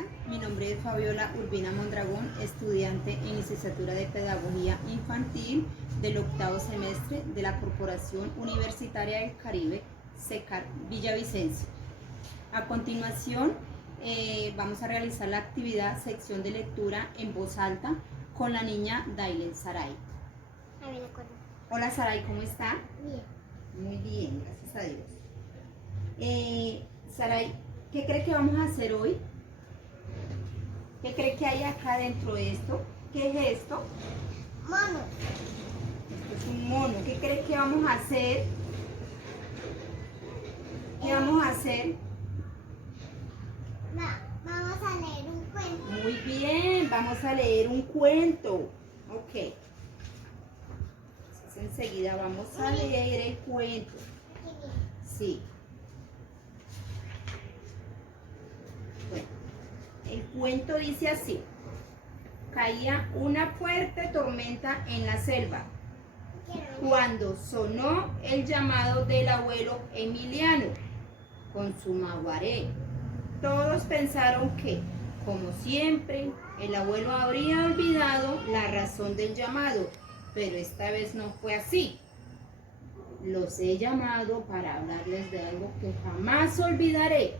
Hola, mi nombre es Fabiola Urbina Mondragón, estudiante en licenciatura de Pedagogía Infantil del octavo semestre de la Corporación Universitaria del Caribe, SECAR Villavicencio. A continuación, vamos a realizar la actividad sección de lectura en voz alta con la niña Dailen Saray. Hola Saray, ¿cómo está? Bien. Muy bien, gracias a Dios. Saray, ¿qué cree que vamos a hacer hoy? ¿Qué cree que hay acá dentro de esto? ¿Qué es esto? Mono. Esto es un mono. ¿Qué cree que vamos a hacer? ¿Qué vamos a hacer? Vamos a leer un cuento. Muy bien, vamos a leer un cuento. Ok. Entonces, enseguida vamos a leer el cuento. Sí. Bueno, el cuento dice así. Caía una fuerte tormenta en la selva cuando sonó el llamado del abuelo Emiliano con su maguaré. Todos pensaron que, como siempre, el abuelo habría olvidado la razón del llamado, pero esta vez no fue así. Los he llamado para hablarles de algo que jamás olvidaré.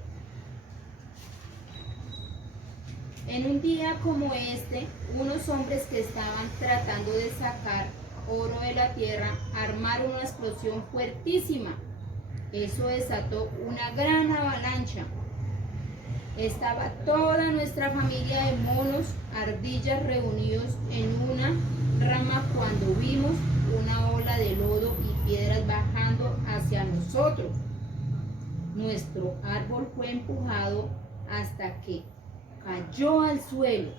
En un día como este, unos hombres que estaban tratando de sacar oro de la tierra armaron una explosión fuertísima. Eso desató una gran avalancha. Estaba toda nuestra familia de monos, ardillas reunidos en una rama cuando vimos una ola de lodo y piedras bajando hacia nosotros. Nuestro árbol fue empujado hasta que cayó al suelo.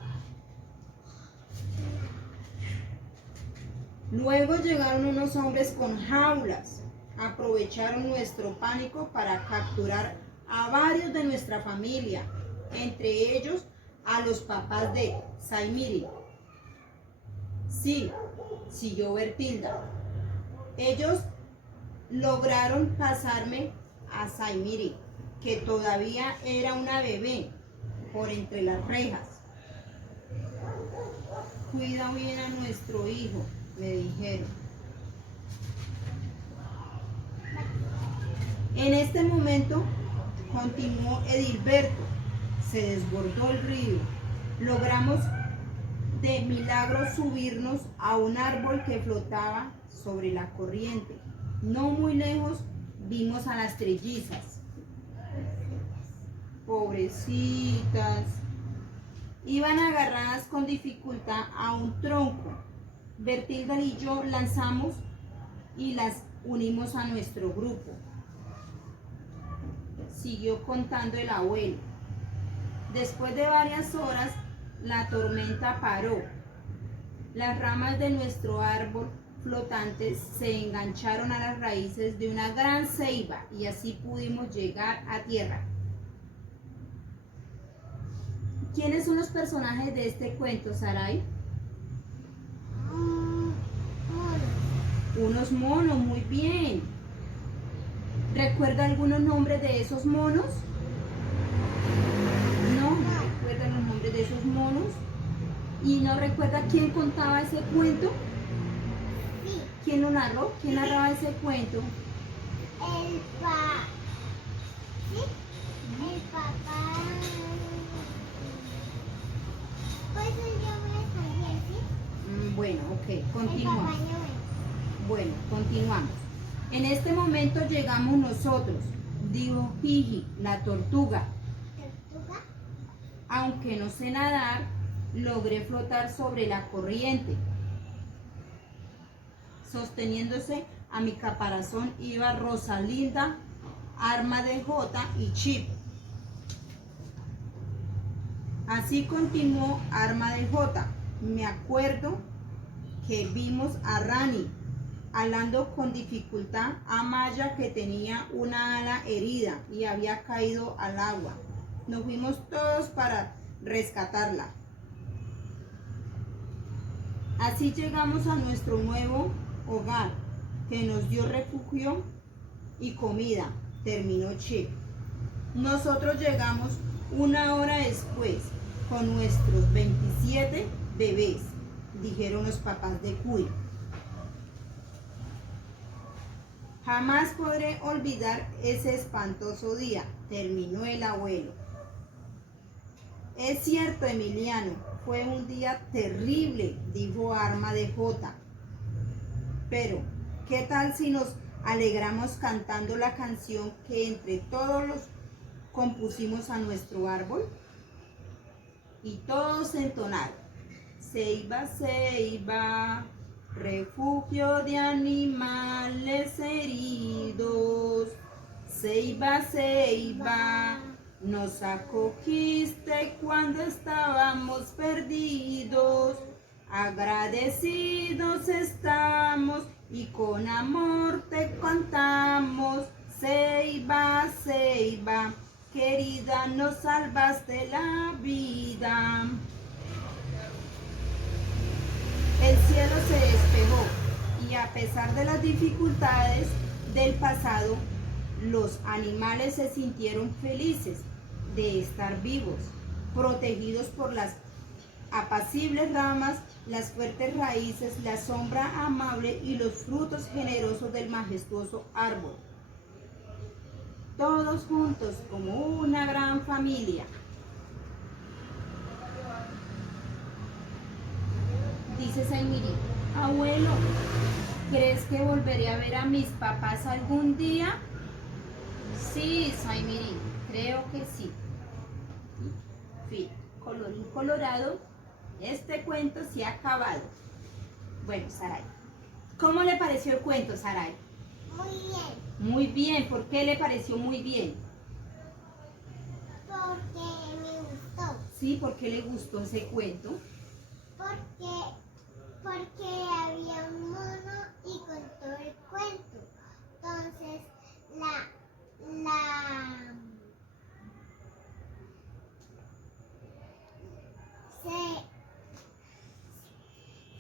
Luego llegaron unos hombres con jaulas. Aprovecharon nuestro pánico para capturar a varios de nuestra familia, entre ellos a los papás de Saimiri. Sí, siguió Bertilda. Ellos lograron pasarme a Saimiri, que todavía era una bebé, por entre las rejas. Cuida bien a nuestro hijo, me dijeron. En este momento, continuó Edilberto, se desbordó el río. Logramos de milagro subirnos a un árbol que flotaba sobre la corriente. No muy lejos vimos a las trellizas. Pobrecitas. Iban agarradas con dificultad a un tronco. Bertilda y yo lanzamos y las unimos a nuestro grupo. Siguió contando el abuelo. Después de varias horas, la tormenta paró. Las ramas de nuestro árbol flotante se engancharon a las raíces de una gran ceiba y así pudimos llegar a tierra. ¿Quiénes son los personajes de este cuento, Saray? Unos monos, muy bien. ¿Recuerda algunos nombres de esos monos? No recuerda los nombres de esos monos. ¿Y no recuerda quién contaba ese cuento? Sí. ¿Quién lo narró? ¿Quién narraba ese cuento? El papá. Pues yo voy a salir, ¿sí? Bueno, ok, El continuamos. papá Noel. Bueno, continuamos. En este momento llegamos nosotros, dijo Gigi, la tortuga. ¿Tortuga? Aunque no sé nadar, logré flotar sobre la corriente. Sosteniéndose a mi caparazón iba Rosalinda, Arma de Jota y Chip. Así continuó Arma de Jota. Me acuerdo que vimos a Rani alando con dificultad a Maya, que tenía una ala herida y había caído al agua. Nos fuimos todos para rescatarla. Así llegamos a nuestro nuevo hogar, que nos dio refugio y comida, terminó Chip. Nosotros llegamos Una hora después, con nuestros 27 bebés, dijeron los papás de Cuy. Jamás podré olvidar ese espantoso día, terminó el abuelo. Es cierto, Emiliano, fue un día terrible, dijo Arma de Jota. Pero, ¿qué tal si nos alegramos cantando la canción que entre todos los compusimos a nuestro árbol? Y todos entonaron: Ceiba, Ceiba, refugio de animales heridos. Ceiba, Ceiba, nos acogiste cuando estábamos perdidos. Agradecidos estamos y con amor te cantamos. Ceiba, Ceiba, querida, nos salvaste la vida. El cielo se despejó y a pesar de las dificultades del pasado, los animales se sintieron felices de estar vivos, protegidos por las apacibles ramas, las fuertes raíces, la sombra amable y los frutos generosos del majestuoso árbol. Todos juntos como una gran familia. Dice Saimiri: abuelo, ¿crees que volveré a ver a mis papás algún día? Sí, Saimiri, creo que sí. Fin. Colorín colorado, este cuento se ha acabado. Bueno, Saray, ¿cómo le pareció el cuento, Saray? Muy bien. Muy bien, ¿por qué le pareció muy bien? Porque me gustó. Sí, ¿por qué le gustó ese cuento? Porque había un mono y contó el cuento. Entonces,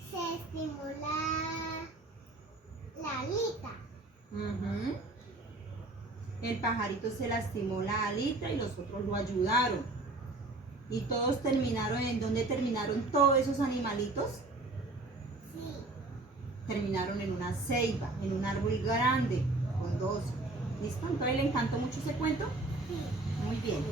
se estimula la alita. Ujú. El pajarito se lastimó la alita y los otros lo ayudaron. Y todos terminaron, ¿en dónde terminaron todos esos animalitos? Sí. Terminaron en una ceiba, en un árbol grande, con dos. ¿Listo? Entonces le encantó mucho ese cuento. Sí. Muy bien.